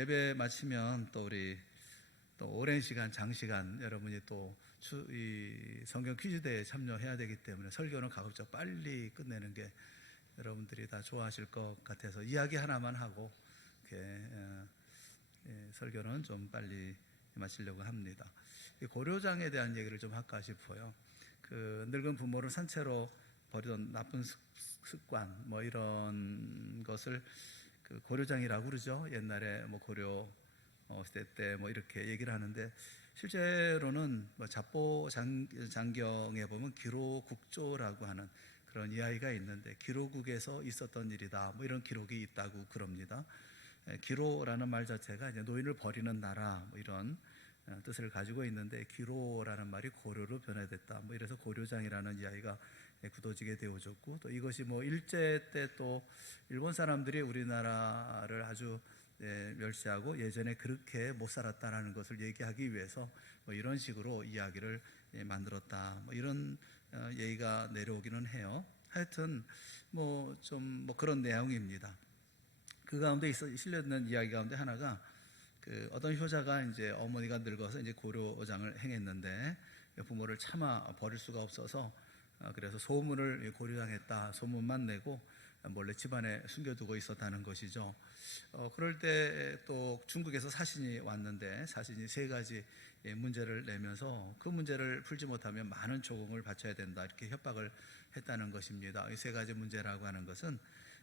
예배 마치면 또 우리 또 오랜 시간, 장시간 여러분이 또 이 성경 퀴즈대회에 참여해야 되기 때문에 설교는 가급적 빨리 끝내는 게 여러분들이 다 좋아하실 것 같아서 이야기 하나만 하고 이렇게 설교는 좀 빨리 마치려고 합니다. 고려장에 대한 얘기를 좀 할까 싶어요. 그 늙은 부모를 산채로 버리던 나쁜 습관 뭐 이런 것을 그 고려장이라고 그러죠. 옛날에 뭐 고려 시대 때 뭐 이렇게 얘기를 하는데 실제로는 뭐 잡보 장경에 보면 기로국조라고 하는 그런 이야기가 있는데 기로국에서 있었던 일이다 뭐 이런 기록이 있다고 그럽니다. 기로라는 말 자체가 이제 노인을 버리는 나라 뭐 이런 뜻을 가지고 있는데 기로라는 말이 고려로 변화됐다 뭐 이래서 고려장이라는 이야기가 굳어지게 되어졌고 또 이것이 뭐 일제 때 또 일본 사람들이 우리나라를 아주 멸시하고 예전에 그렇게 못 살았다라는 것을 얘기하기 위해서 뭐 이런 식으로 이야기를 만들었다 뭐 이런 얘기가 내려오기는 해요. 하여튼 뭐 좀 뭐 그런 내용입니다. 그 가운데 실려있는 이야기 가운데 하나가 그 어떤 효자가 이제 어머니가 늙어서 이제 고려장을 행했는데 부모를 차마 버릴 수가 없어서 그래서 소문을 고려장했다 소문만 내고 몰래 집안에 숨겨두고 있었다는 것이죠. 그럴 때 또 중국에서 사신이 왔는데 사신이 세 가지 문제를 내면서 그 문제를 풀지 못하면 많은 조공을 바쳐야 된다 이렇게 협박을 했다는 것입니다. 이 세 가지 문제라고 하는 것은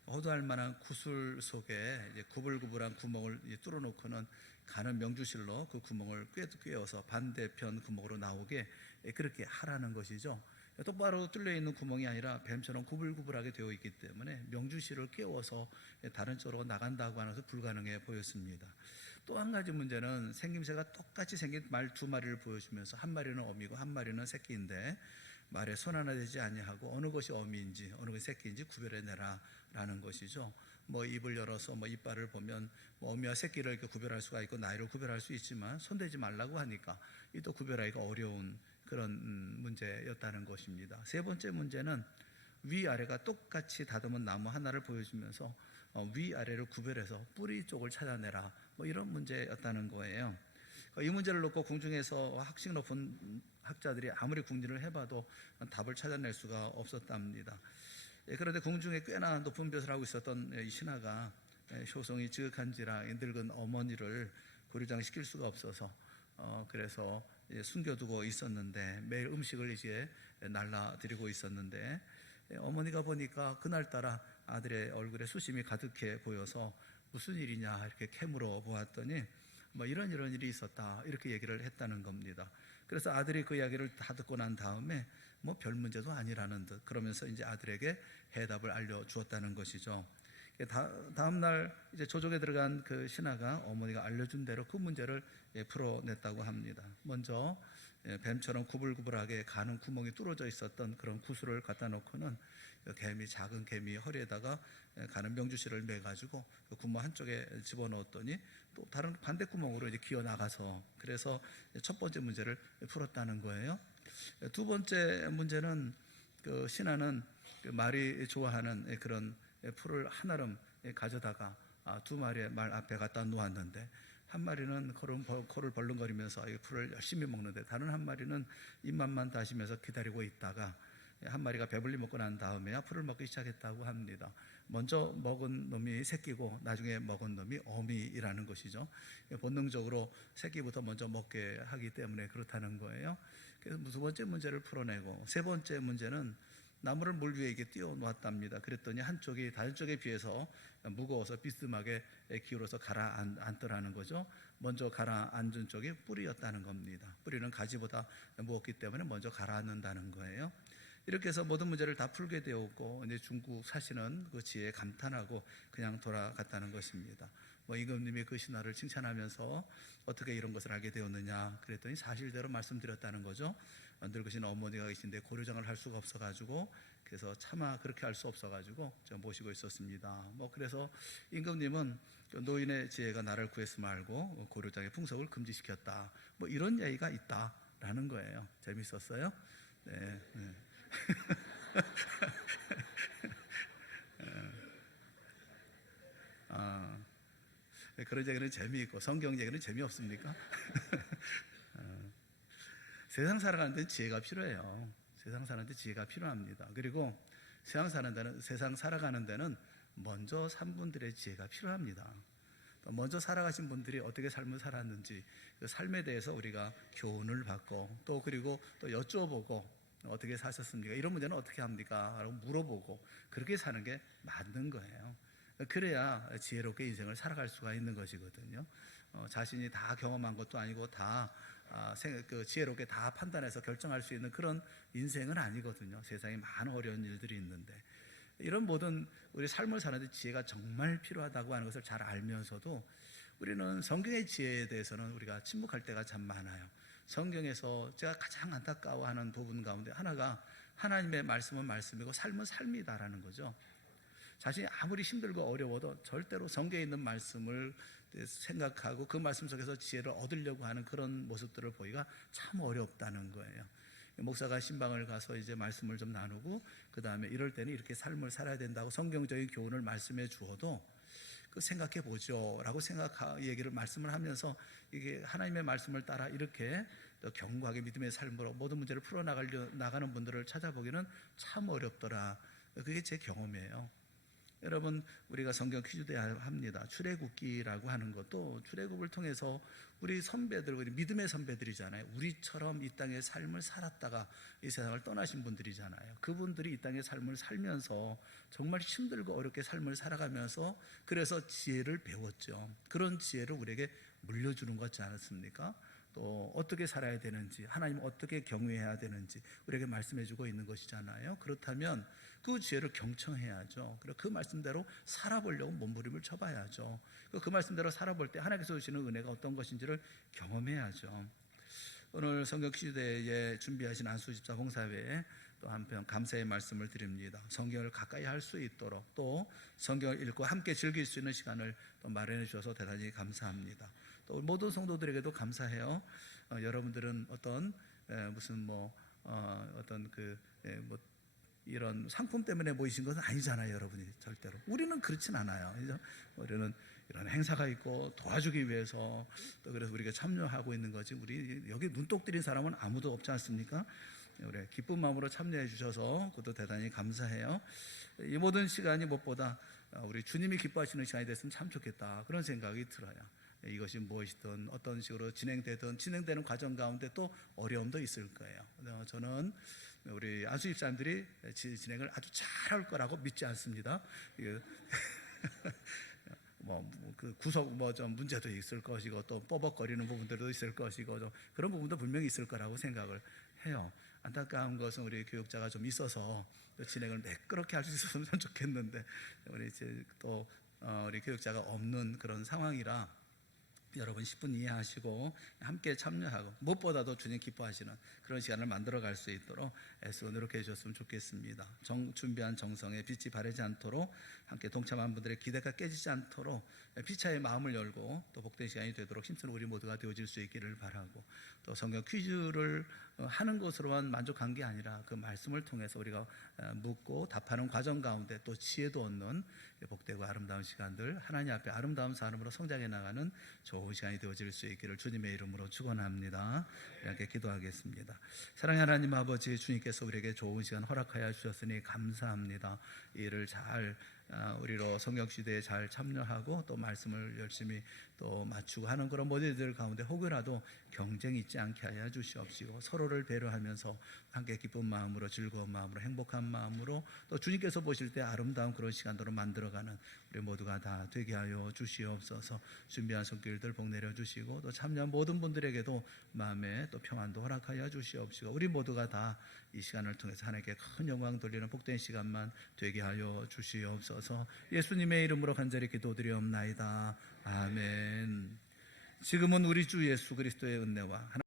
호도할 만한 구슬 속에 이제 구불구불한 구멍을 뚫어놓고는 가는 명주실로 그 구멍을 꿰어서 반대편 구멍으로 나오게 그렇게 하라는 것이죠. 똑바로 뚫려 있는 구멍이 아니라 뱀처럼 구불구불하게 되어 있기 때문에 명주실을 깨워서 다른 쪽으로 나간다고 하는 것은 불가능해 보였습니다. 또 한 가지 문제는 생김새가 똑같이 생긴 말 두 마리를 보여주면서 한 마리는 어미고 한 마리는 새끼인데 말에 손 하나 대지 아니하고 어느 것이 어미인지 어느 것이 새끼인지 구별해내라 라는 것이죠. 뭐 입을 열어서 뭐 이빨을 보면 뭐 어미와 새끼를 이렇게 구별할 수가 있고 나이를 구별할 수 있지만 손대지 말라고 하니까 이 또 구별하기가 어려운 그런 문제였다는 것입니다. 세 번째 문제는 위아래가 똑같이 다듬은 나무 하나를 보여주면서 위아래를 구별해서 뿌리 쪽을 찾아내라 뭐 이런 문제였다는 거예요. 이 문제를 놓고 궁중에서 학식 높은 학자들이 아무리 궁리를 해봐도 답을 찾아낼 수가 없었답니다. 그런데 궁중에 꽤나 높은 벼슬을 하고 있었던 이 신하가 효성이 지극한지라 늙은 어머니를 고려장 시킬 수가 없어서 그래서 숨겨두고 있었는데 매일 음식을 이제 날라드리고 있었는데 어머니가 보니까 그날따라 아들의 얼굴에 수심이 가득해 보여서 무슨 일이냐 이렇게 캐물어 보았더니 뭐 이런 일이 있었다 이렇게 얘기를 했다는 겁니다. 그래서 아들이 그 이야기를 다 듣고 난 다음에 뭐 별 문제도 아니라는 듯 그러면서 이제 아들에게 해답을 알려주었다는 것이죠. 다음 날 이제 조족에 들어간 그 신하가 어머니가 알려준 대로 그 문제를 풀어냈다고 합니다. 먼저 뱀처럼 구불구불하게 가는 구멍이 뚫어져 있었던 그런 구슬을 갖다 놓고는 작은 개미 허리에다가 가는 명주실을 매가지고 그 구멍 한쪽에 집어넣었더니 또 다른 반대 구멍으로 이제 기어 나가서 그래서 첫 번째 문제를 풀었다는 거예요. 두 번째 문제는 그 신하는 그 말이 좋아하는 그런 풀을 한아름 가져다가 두 마리의 말 앞에 갖다 놓았는데 한 마리는 코를 벌렁거리면서 이 풀을 열심히 먹는데 다른 한 마리는 입맛만 다시면서 기다리고 있다가 한 마리가 배불리 먹고 난 다음에야 풀을 먹기 시작했다고 합니다. 먼저 먹은 놈이 새끼고 나중에 먹은 놈이 어미라는 것이죠. 본능적으로 새끼부터 먼저 먹게 하기 때문에 그렇다는 거예요. 그래서 두 번째 문제를 풀어내고 세 번째 문제는 나무를 물 위에 이게 띄워 놓았답니다. 그랬더니 한쪽이 다른 쪽에 비해서 무거워서 비스듬하게 기울어서 가라앉더라는 거죠. 먼저 가라앉은 쪽이 뿌리였다는 겁니다. 뿌리는 가지보다 무겁기 때문에 먼저 가라앉는다는 거예요. 이렇게 해서 모든 문제를 다 풀게 되었고 이제 중국 사신은 그 지혜에 감탄하고 그냥 돌아갔다는 것입니다. 뭐 임금님이 그 신하를 칭찬하면서 어떻게 이런 것을 알게 되었느냐 그랬더니 사실대로 말씀드렸다는 거죠. 늙으신 어머니가 계신데 고려장을 할 수가 없어가지고 그래서 차마 그렇게 할 수 없어가지고 제가 모시고 있었습니다. 뭐 그래서 임금님은 노인의 지혜가 나를 구했음을 알고 고려장의 풍속을 금지시켰다. 뭐 이런 얘기가 있다라는 거예요. 재밌었어요? 네. 네. 그런 얘기는 재미있고 성경 얘기는 재미없습니까? 세상 살아가는 데 지혜가 필요해요. 세상 사는 데 지혜가 필요합니다. 그리고 세상 살아가는 데는 먼저 산 분들의 지혜가 필요합니다. 먼저 살아가신 분들이 어떻게 삶을 살았는지 그 삶에 대해서 우리가 교훈을 받고 또 그리고 또 여쭤보고 어떻게 사셨습니까? 이런 문제는 어떻게 합니까? 라고 물어보고 그렇게 사는 게 맞는 거예요. 그래야 지혜롭게 인생을 살아갈 수가 있는 것이거든요. 자신이 다 경험한 것도 아니고 다 지혜롭게 다 판단해서 결정할 수 있는 그런 인생은 아니거든요. 세상에 많은 어려운 일들이 있는데 이런 모든 우리 삶을 사는데 지혜가 정말 필요하다고 하는 것을 잘 알면서도 우리는 성경의 지혜에 대해서는 우리가 침묵할 때가 참 많아요. 성경에서 제가 가장 안타까워하는 부분 가운데 하나가 하나님의 말씀은 말씀이고 삶은 삶이다라는 거죠. 자신이 아무리 힘들고 어려워도 절대로 성경에 있는 말씀을 생각하고 그 말씀 속에서 지혜를 얻으려고 하는 그런 모습들을 보기가 참 어렵다는 거예요. 목사가 신방을 가서 이제 말씀을 좀 나누고 그 다음에 이럴 때는 이렇게 삶을 살아야 된다고 성경적인 교훈을 말씀해 주어도 그 생각해 보죠라고 얘기를 말씀을 하면서 이게 하나님의 말씀을 따라 이렇게 또 견고하게 믿음의 삶으로 모든 문제를 풀어 나가는 분들을 찾아보기는 참 어렵더라. 그게 제 경험이에요. 여러분 우리가 성경 퀴즈대회 합니다. 출애굽기라고 하는 것도 출애굽을 통해서 우리 선배들, 우리 믿음의 선배들이잖아요. 우리처럼 이 땅의 삶을 살았다가 이 세상을 떠나신 분들이잖아요. 그분들이 이 땅의 삶을 살면서 정말 힘들고 어렵게 삶을 살아가면서 그래서 지혜를 배웠죠. 그런 지혜를 우리에게 물려주는 것 같지 않았습니까? 또 어떻게 살아야 되는지, 하나님 어떻게 경외해야 되는지 우리에게 말씀해주고 있는 것이잖아요. 그렇다면 그 지혜를 경청해야죠. 그리고 그 말씀대로 살아보려고 몸부림을 쳐봐야죠. 그 말씀대로 살아볼 때 하나님께서 주시는 은혜가 어떤 것인지를 경험해야죠. 오늘 성경 퀴즈대회에 준비하신 안수집사 봉사회에 또 한편 감사의 말씀을 드립니다. 성경을 가까이 할 수 있도록 또 성경을 읽고 함께 즐길 수 있는 시간을 또 마련해 주셔서 대단히 감사합니다. 또 모든 성도들에게도 감사해요. 여러분들은 어떤 이런 상품 때문에 모이신 것은 아니잖아요, 여러분이 절대로. 우리는 그렇진 않아요. 우리는 이런 행사가 있고 도와주기 위해서 또 그래서 우리가 참여하고 있는 거지. 우리 여기 눈독 들인 사람은 아무도 없지 않습니까? 우리 기쁜 마음으로 참여해 주셔서 그것도 대단히 감사해요. 이 모든 시간이 무엇보다 우리 주님이 기뻐하시는 시간이 됐으면 참 좋겠다 그런 생각이 들어요. 이것이 무엇이든 어떤 식으로 진행되는 과정 가운데 또 어려움도 있을 거예요. 저는 우리 안수 집사님들이 진행을 아주 잘할 거라고 믿지 않습니다. 그 구속 좀 문제도 있을 것이고 또 뻐벅거리는 부분들도 있을 것이고 좀 그런 부분도 분명히 있을 거라고 생각을 해요. 안타까운 것은 우리 교육자가 좀 있어서 진행을 매끄럽게 할 수 있었으면 좋겠는데 우리 교육자가 없는 그런 상황이라 여러분 10분 이해하시고 함께 참여하고 무엇보다도 주님 기뻐하시는 그런 시간을 만들어갈 수 있도록 애쓰고 노력해 주셨으면 좋겠습니다. 준비한 정성에 빛이 바래지 않도록 함께 동참한 분들의 기대가 깨지지 않도록 피차의 마음을 열고 또 복된 시간이 되도록 힘쓰는 우리 모두가 되어질 수 있기를 바라고 또 성경 퀴즈를 하는 것으로만 만족한 게 아니라 그 말씀을 통해서 우리가 묻고 답하는 과정 가운데 또 지혜도 얻는 복되고 아름다운 시간들 하나님 앞에 아름다운 삶으로 성장해 나가는 좋은 시간이 되어질 수 있기를 주님의 이름으로 축원합니다. 이렇게 기도하겠습니다. 사랑하는 하나님 아버지, 주님께서 우리에게 좋은 시간 허락하여 주셨으니 감사합니다. 이 일을 잘 우리로 성경 시대에 잘 참여하고 또 말씀을 열심히 또 맞추고 하는 그런 모델들 가운데 혹여라도 경쟁이 있지 않게 하여 주시옵시고 서로를 배려하면서 함께 기쁜 마음으로 즐거운 마음으로 행복한 마음으로 또 주님께서 보실 때 아름다운 그런 시간들을 만들어가는 우리 모두가 다 되게 하여 주시옵소서. 준비한 손길들 복 내려 주시고 또 참여한 모든 분들에게도 마음에 또 평안도 허락하여 주시옵시고 우리 모두가 다 이 시간을 통해서 하나님께 큰 영광 돌리는 복된 시간만 되게 하여 주시옵소서. 예수님의 이름으로 간절히 기도드리옵나이다. 아멘. 지금은 우리 주 예수 그리스도의 은혜와